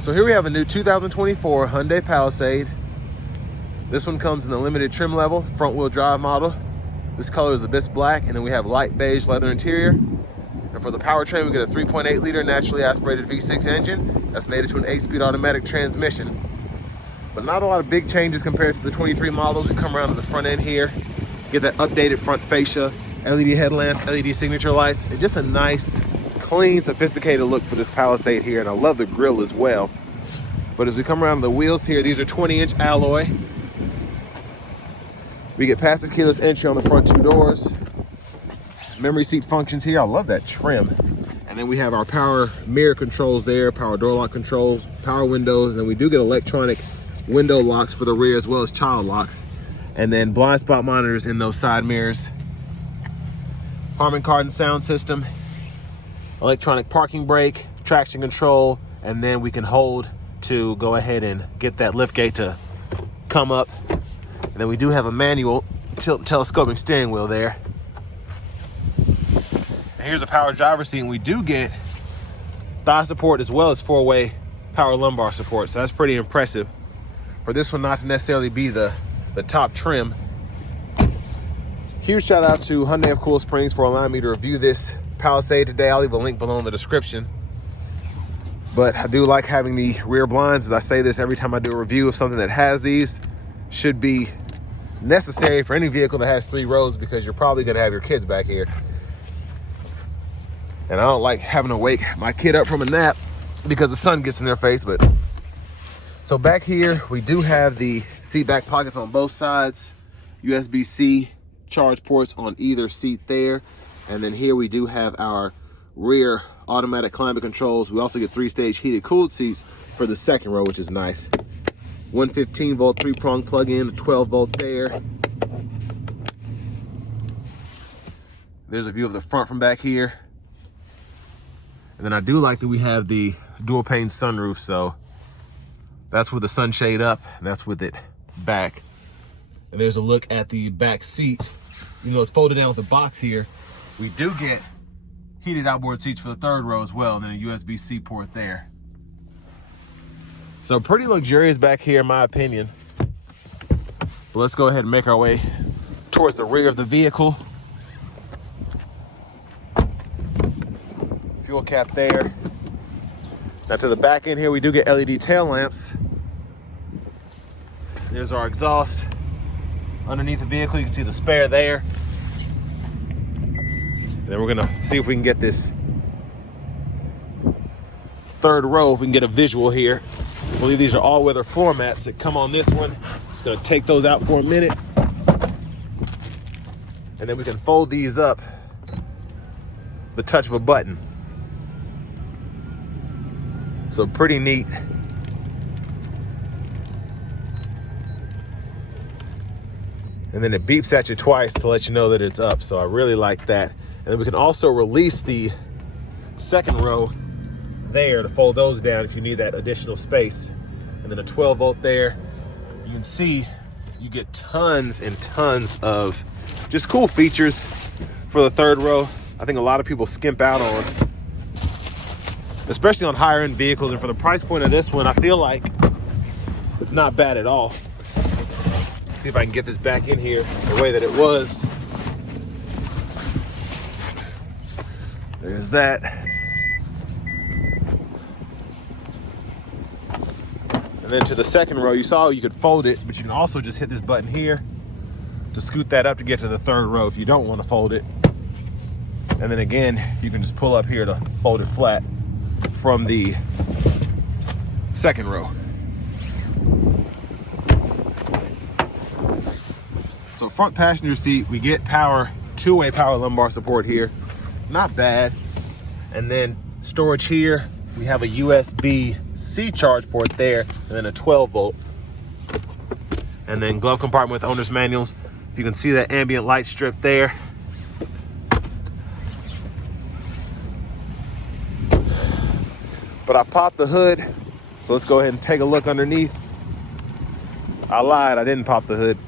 So here we have a new 2024 Hyundai Palisade. This one comes in the limited trim level, front wheel drive model. This color is Abyss Black, and then we have light beige leather interior. And for the powertrain, we get a 3.8 liter naturally aspirated V6 engine that's made into an 8-speed automatic transmission. But not a lot of big changes compared to the 23 models. We come around to the front end here, get that updated front fascia, LED headlamps, LED signature lights, and just a nice, clean, sophisticated look for this Palisade here. And I love the grille as well. But as we come around the wheels here, these are 20-inch alloy. We get passive keyless entry on the front 2 doors. Memory seat functions here. I love that trim. And then we have our power mirror controls there, power door lock controls, power windows, and then we do get electronic window locks for the rear as well as child locks. And then blind spot monitors in those side mirrors. Harman Kardon sound system, electronic parking brake, traction control, and then we can hold to go ahead and get that lift gate to come up. And then we do have a manual telescoping steering wheel there. And here's a power driver's seat, and we do get thigh support as well as 4-way power lumbar support. So that's pretty impressive for this one not to necessarily be the top trim. Huge shout out to Hyundai of Cool Springs for allowing me to review this Palisade today. I'll leave a link below in the description. But I do like having the rear blinds. As I say this every time I do a review of something that has these, should be necessary for any vehicle that has 3 rows, because you're probably gonna have your kids back here. And I don't like having to wake my kid up from a nap because the sun gets in their face. But so back here, we do have the seat back pockets on both sides, USB-C charge ports on either seat there. And then here we do have our rear automatic climate controls. We also get 3-stage heated cooled seats for the second row, which is nice. 115 volt 3-prong plug-in, 12 volt there. There's a view of the front from back here. And then I do like that we have the dual pane sunroof, so that's with the sunshade up, and that's with it back. And there's a look at the back seat. You know, it's folded down with a box here. We do get heated outboard seats for the 3rd row as well, and then a USB-C port there. So pretty luxurious back here in my opinion. But let's go ahead and make our way towards the rear of the vehicle. Fuel cap there. Now to the back end here, we do get LED tail lamps. There's our exhaust. Underneath the vehicle, you can see the spare there. And then we're gonna see if we can get this 3rd row, if we can get a visual here. I believe these are all-weather floor mats that come on this one. Just gonna take those out for a minute. And then we can fold these up with the touch of a button. So pretty neat. And then it beeps at you twice to let you know that it's up. So I really like that. And then we can also release the 2nd row there to fold those down if you need that additional space. And then a 12 volt there. You can see you get tons and tons of just cool features for the 3rd row. I think a lot of people skimp out on, especially on higher end vehicles. And for the price point of this one, I feel like it's not bad at all. See if I can get this back in here the way that it was. There's that. And then to the 2nd row, you saw you could fold it, but you can also just hit this button here to scoot that up to get to the 3rd row if you don't want to fold it. And then again, you can just pull up here to fold it flat from the 2nd row. So front passenger seat, we get power, 2-way power lumbar support here. Not bad. And then storage here, we have a USB-C charge port there, and then a 12 volt. And then glove compartment with owner's manuals. If you can see that ambient light strip there. But I popped the hood, so let's go ahead and take a look underneath. I lied, I didn't pop the hood.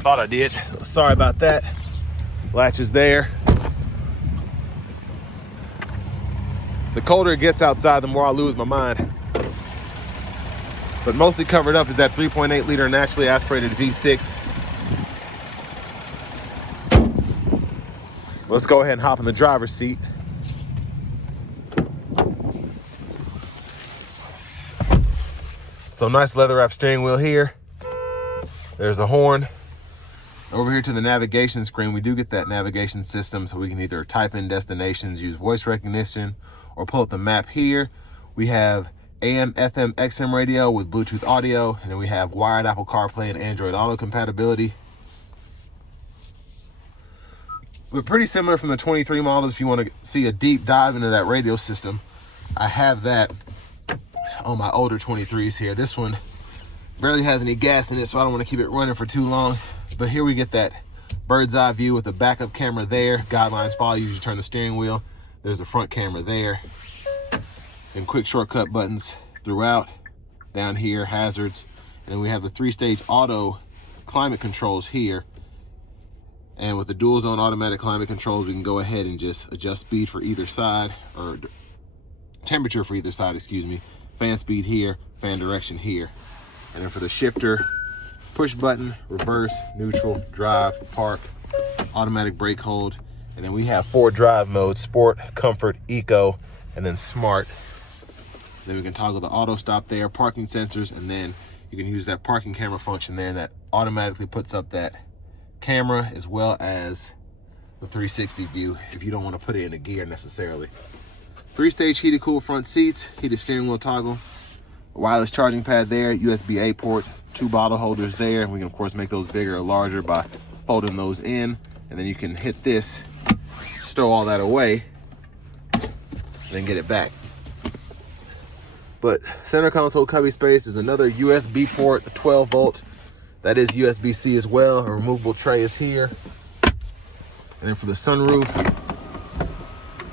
Thought I did, sorry about that. Latch is there. The colder it gets outside, the more I lose my mind. But mostly covered up is that 3.8 liter naturally aspirated V6. Let's go ahead and hop in the driver's seat. So nice leather wrap steering wheel here. There's the horn. Over here to the navigation screen, we do get that navigation system, so we can either type in destinations, use voice recognition, or pull up the map here. We have AM, FM, XM radio with Bluetooth audio, and then we have wired Apple CarPlay and Android Auto compatibility. But pretty similar from the 23 models. If you want to see a deep dive into that radio system, I have that on my older 23s here. This one barely has any gas in it, so I don't want to keep it running for too long. But here we get that bird's eye view with the backup camera there. Guidelines follow you as you turn the steering wheel. There's the front camera there. And quick shortcut buttons throughout. Down here, hazards. And then we have the 3-stage auto climate controls here. And with the dual zone automatic climate controls, we can go ahead and just adjust speed for either side, or temperature for either side, excuse me. Fan speed here, fan direction here. And then for the shifter, push button, reverse, neutral, drive, park, automatic brake hold. And then we have 4 drive modes: sport, comfort, eco, and then smart. Then we can toggle the auto stop there, parking sensors, and then you can use that parking camera function there, and that automatically puts up that camera as well as the 360 view if you don't want to put it in a gear necessarily. 3-stage heated cool front seats, heated steering wheel toggle, a wireless charging pad there, USB-A port, 2 bottle holders there. We can of course make those bigger or larger by folding those in, and then you can hit this, stow all that away, and then get it back. But center console cubby space is another USB port, 12 volt. That is USB-C as well. A removable tray is here. And then for the sunroof,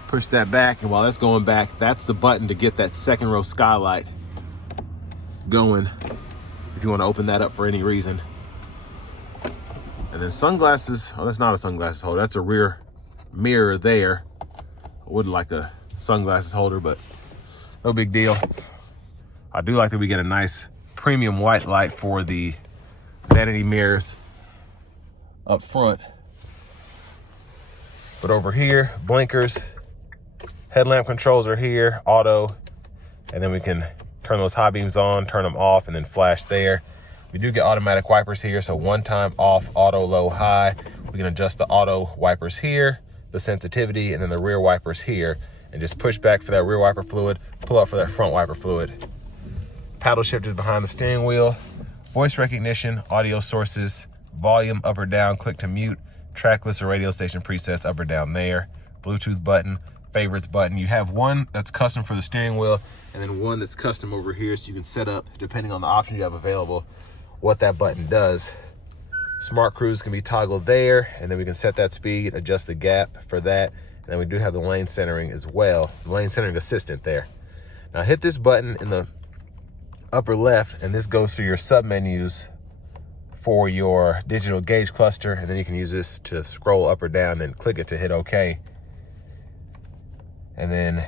push that back. And while that's going back, that's the button to get that second row skylight going if you want to open that up for any reason. And then sunglasses. Oh, that's not a sunglasses holder. That's a rear mirror there. I would like a sunglasses holder, but no big deal. I do like that we get a nice premium white light for the vanity mirrors up front. But over here, blinkers, headlamp controls are here, auto, and then we can turn those high beams on, turn them off, and then flash there. We do get automatic wipers here, so one time off, auto, low, high. We can adjust the auto wipers here, the sensitivity, and then the rear wipers here, and just push back for that rear wiper fluid, pull up for that front wiper fluid. Paddle shifters behind the steering wheel, voice recognition, audio sources, volume up or down, click to mute, track list or radio station presets up or down there, Bluetooth button, favorites button. You have one that's custom for the steering wheel, and then one that's custom over here, so you can set up, depending on the option you have available, what that button does. Smart cruise can be toggled there, and then we can set that speed, adjust the gap for that, and then we do have the lane centering as well, the lane centering assistant there. Now hit this button in the upper left, and this goes through your sub menus for your digital gauge cluster, and then you can use this to scroll up or down and click it to hit OK. And then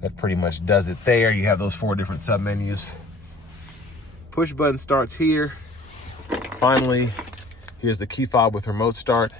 that pretty much does it there. You have those 4 different sub menus. Push button starts here. Finally, here's the key fob with remote start.